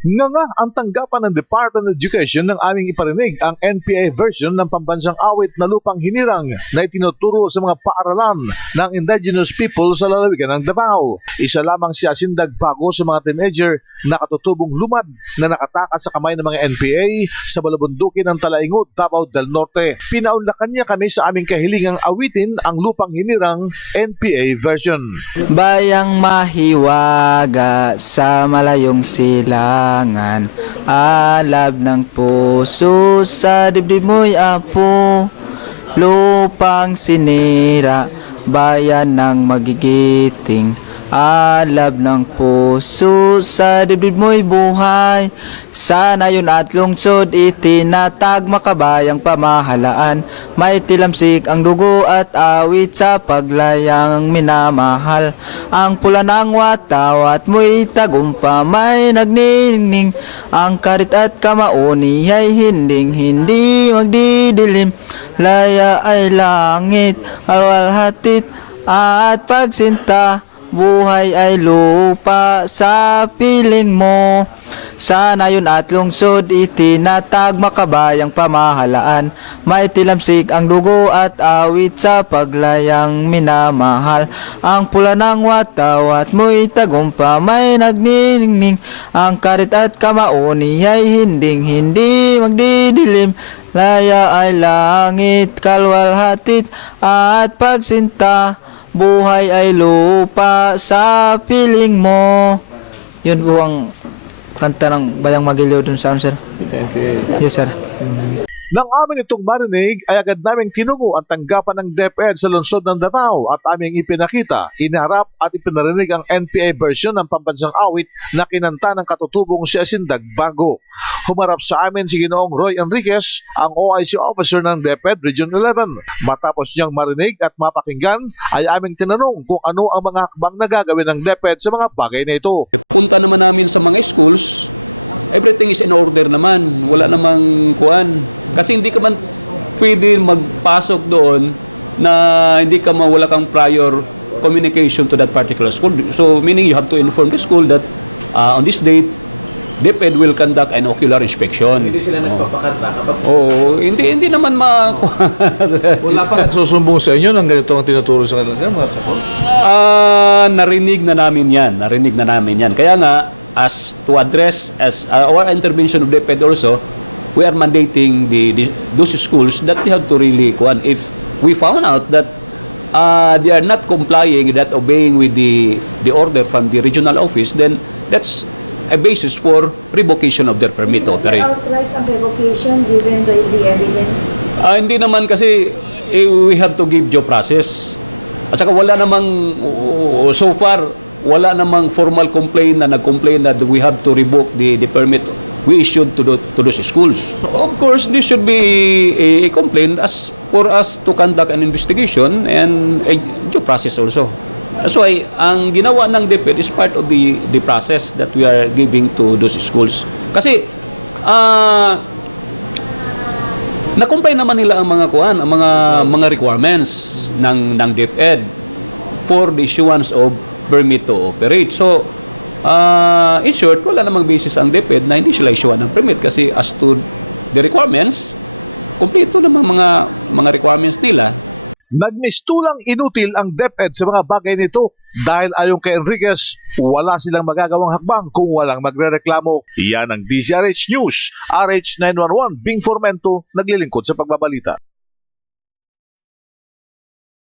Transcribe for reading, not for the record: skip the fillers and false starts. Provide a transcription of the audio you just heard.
Nga ang tanggapan ng Department of Education ng aming iparinig ang NPA version ng pambansang awit na Lupang Hinirang na itinuturo sa mga paaralan ng indigenous people sa lalawigan ng Davao. Isa lamang si Asindag Bago sa mga teenager na katutubong lumad na nakatakas sa kamay ng mga NPA sa balabundukin ng Talaingod, Davao del Norte. Pinaunlakan niya kami sa aming kahilingang awitin ang Lupang Hinirang NPA version. Bayang mahiwaga sa malayong silangan, alab ng puso sa dibdib mo'y apo. Lupang sinira, bayan ng magigiting, alab ng puso sa dibdib mo'y buhay. Sana yun at lungsod itinatag makabayang pamahalaan. May tilamsik ang dugo at awit sa paglayang minamahal. Ang pula ng watawat mo'y tagumpa may nagniningning. Ang karit at kamauni ay hindi magdidilim. Laya ay langit, alwalhatit at pagsinta. Buhay ay lupa sa piling mo. Sana yun at lungsod itinatag makabayang pamahalaan. May tilamsik ang dugo at awit sa paglayang minamahal. Ang pula ng watawat mo'y tagumpa may nagniningning. Ang karit at kamauni ay hindi magdidilim. Laya ay langit, kalwalhatit at pagsinta. Buhay ay lupa sa piling mo. Yun po ang kanta ng Bayang Magiliw dun sa sir. Yes, sir. Nang amin itong marinig ay agad naming tinungo ang tanggapan ng DepEd sa lungsod ng Davao at aming ipinakita, inaharap at ipinarinig ang NPA version ng pambansang awit na kinanta ng katutubong si Asindag Bago. Humarap sa amin si Ginoong Roy Enriquez, ang OIC officer ng DepEd Region 11. Matapos niyang marinig at mapakinggan ay aming tinanong kung ano ang mga hakbang na gagawin ng DepEd sa mga bagay na ito. Punta naman namin sa mga schools, everything is in order naman. Wala namang kuan. Kasi hindi ka man pwede magpasok doon na hindi ka wala kang prior communication to that particular school. So, meaning you have to inform the school that on this date, DepEd will conduct an ocular inspection. Hindi sila nagpapakanta kapag... Oo, hindi naman Wala pa nagsusumbong sa inyo ng ganito ang tinuturo sa kanila, sir, mga sakol? Narinig na namin yan. Kaya nga, as to address as our intervention of DepEd also, we are mandating those schools that they have to really if we found out that they are not complying, not obeying with the order from the regional office, then that's a basis for revocation of their permit to operate. Outright ang revocation given the evidence? Hindi naman kasi we have to give due process. At saka wala namang so far wala namang formal complaint na nag-complain that we have to revoke the permit we issued to those schools. Of course, this should be a complaint as for us to conduct an investigation and a due process also. That's why ang ginawa ng DepEd is part of the process that we are giving to those schools. Kasi na-comply naman nila ang mga requirements ng DepEd for the issuance of permit to operate. So, in short, wala namang basis ang DepEd na hindi sila issuean ng permit kasi as to the requirements, kompleto naman mga requirements nila. Nagmistulang inutil ang DepEd sa mga bagay nito dahil ayon kay Enriquez, wala silang magagawang hakbang kung walang magrereklamo. Yan ang DZRH News, RH911, Bing Formento, naglilingkod sa pagbabalita.